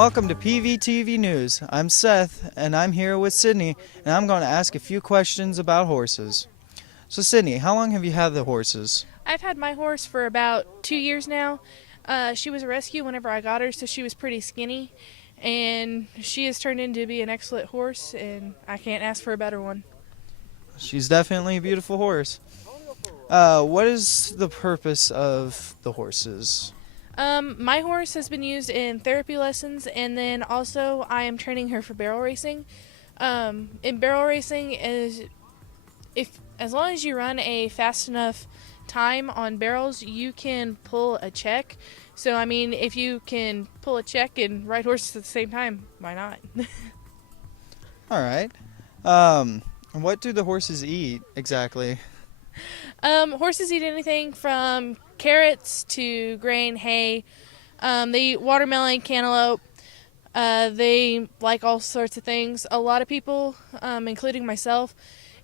welcome to PVTV News. I'm Seth, and I'm here with Sydney, and I'm going to ask a few questions about horses. So Sydney, how long have you had the horses? I've had my horse for about 2 years now. She was a rescue whenever I got her, so she was pretty skinny, and she has turned into be an excellent horse, and I can't ask for a better one. She's definitely a beautiful horse. What is the purpose of the horses? My horse has been used in therapy lessons, and then also I am training her for barrel racing. In barrel racing, as long as you run a fast enough time on barrels, you can pull a check. So, I mean, if you can pull a check and ride horses at the same time, why not? All right. What do the horses eat exactly? Horses eat anything from carrots to grain, hay. They eat watermelon, cantaloupe. They like all sorts of things. A lot of people, including myself,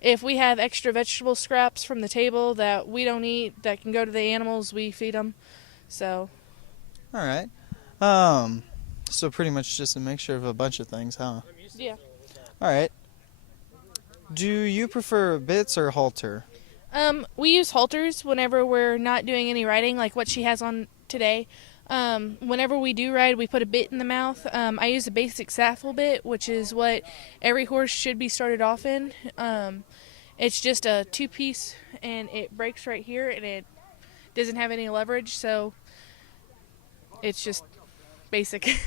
if we have extra vegetable scraps from the table that we don't eat that can go to the animals, we feed them. So. All right. So pretty much just a mixture of a bunch of things, huh? Yeah. All right. Do you prefer bits or halter? We use halters whenever we're not doing any riding, like what she has on today. Whenever we do ride, we put a bit in the mouth. I use a basic saddle bit, which is what every horse should be started off in. It's just a two-piece, and it breaks right here, and it doesn't have any leverage, so it's just basic.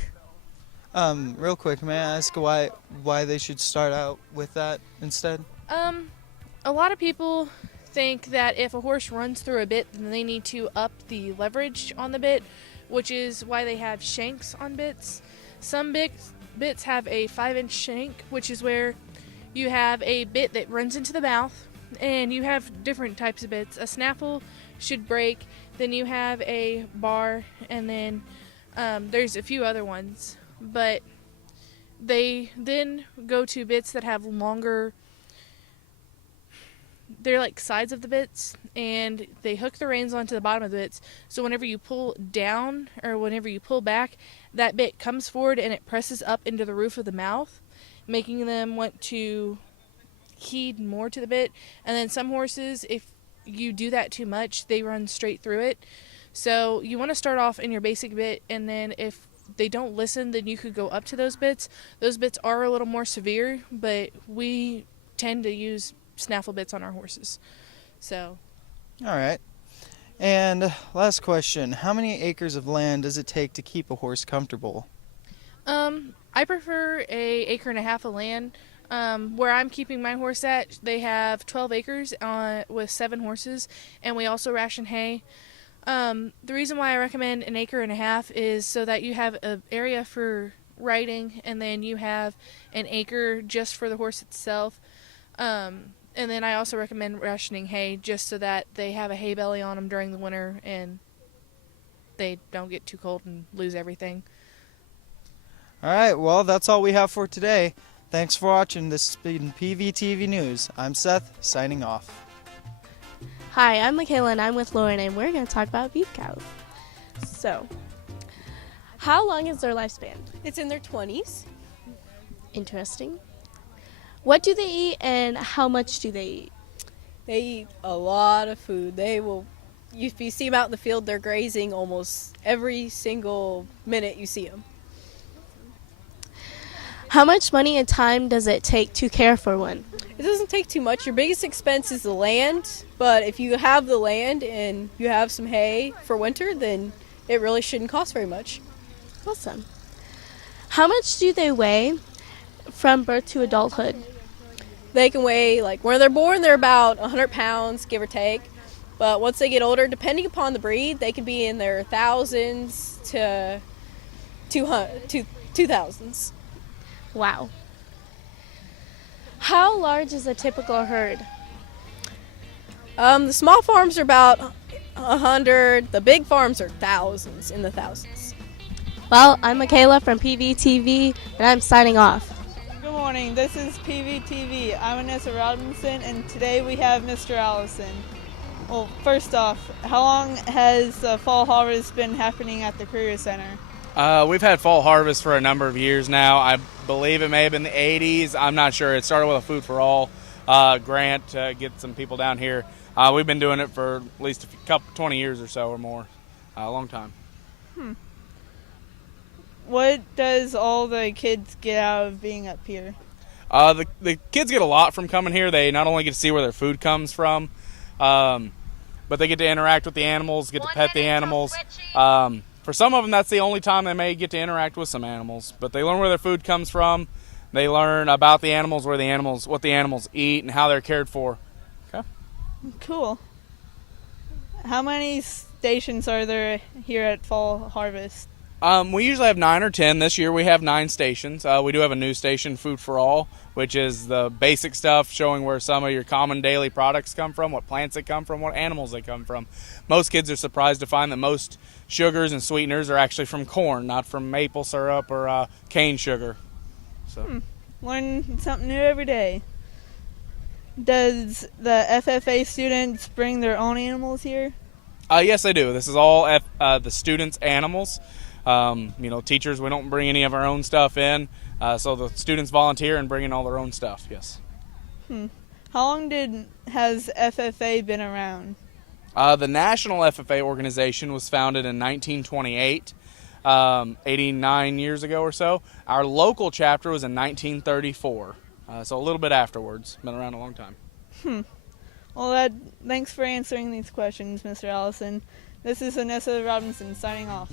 Real quick, may I ask why they should start out with that instead? A lot of people think that if a horse runs through a bit, then they need to up the leverage on the bit, which is why they have shanks on bits. Some bits have a 5-inch shank, which is where you have a bit that runs into the mouth, and you have different types of bits. A snaffle should break, then you have a bar, and then there's a few other ones. But they then go to bits that have longer, they're like sides of the bits, and they hook the reins onto the bottom of the bits, so whenever you pull down or whenever you pull back, that bit comes forward and it presses up into the roof of the mouth, making them want to heed more to the bit. And then some horses, if you do that too much, they run straight through it. So you want to start off in your basic bit, and then if they don't listen, then you could go up to those bits. Those bits are a little more severe, but we tend to use snaffle bits on our horses. So. All right. And last question, how many acres of land does it take to keep a horse comfortable? I prefer 1.5 acres of land. Where I'm keeping my horse at, they have 12 acres with 7 horses, and we also ration hay. The reason why I recommend 1.5 acres is so that you have an area for riding, and then you have an acre just for the horse itself. And then I also recommend rationing hay just so that they have a hay belly on them during the winter and they don't get too cold and lose everything. All right, well, that's all we have for today. Thanks for watching. This has been PVTV News. I'm Seth, signing off. Hi, I'm Michaela, and I'm with Lauren, and we're going to talk about beef cows. So, how long is their lifespan? It's in their 20s. Interesting. What do they eat, and how much do they eat? They eat a lot of food. If you see them out in the field, they're grazing almost every single minute you see them. How much money and time does it take to care for one? It doesn't take too much. Your biggest expense is the land, but if you have the land and you have some hay for winter, then it really shouldn't cost very much. Awesome. How much do they weigh from birth to adulthood? They can weigh, like when they're born, they're about 100 pounds, give or take. But once they get older, depending upon the breed, they can be in their thousands to 2,000s. Wow. How large is a typical herd? The small farms are about 100. The big farms are thousands, in the thousands. Well, I'm Michaela from PVTV, and I'm signing off. Good morning, this is PVTV. I'm Anissa Robinson, and today we have Mr. Allison. Well, first off, how long has fall harvest been happening at the Career Center? We've had fall harvest for a number of years now. I believe it may have been the 80s. I'm not sure. It started with a Food for All grant to get some people down here. We've been doing it for at least 20 years or so or more. A long time. What does all the kids get out of being up here? The kids get a lot from coming here. They not only get to see where their food comes from, but they get to interact with the animals, get to pet the animals. For some of them, that's the only time they may get to interact with some animals. But they learn where their food comes from. They learn about the animals, what the animals eat, and how they're cared for. Okay. Cool. How many stations are there here at Fall Harvest? We usually have 9 or 10. This year we have 9 stations. We do have a new station, Food for All, which is the basic stuff showing where some of your common daily products come from, what plants they come from, what animals they come from. Most kids are surprised to find that most sugars and sweeteners are actually from corn, not from maple syrup or cane sugar. So. Learn something new every day. Does the FFA students bring their own animals here? Yes, they do. This is all the students' animals. Teachers, we don't bring any of our own stuff in, so the students volunteer and bring in all their own stuff, yes. How long has FFA been around? The National FFA organization was founded in 1928, 89 years ago or so. Our local chapter was in 1934, so a little bit afterwards. Been around a long time. Well, thanks for answering these questions, Mr. Allison. This is Vanessa Robinson signing off.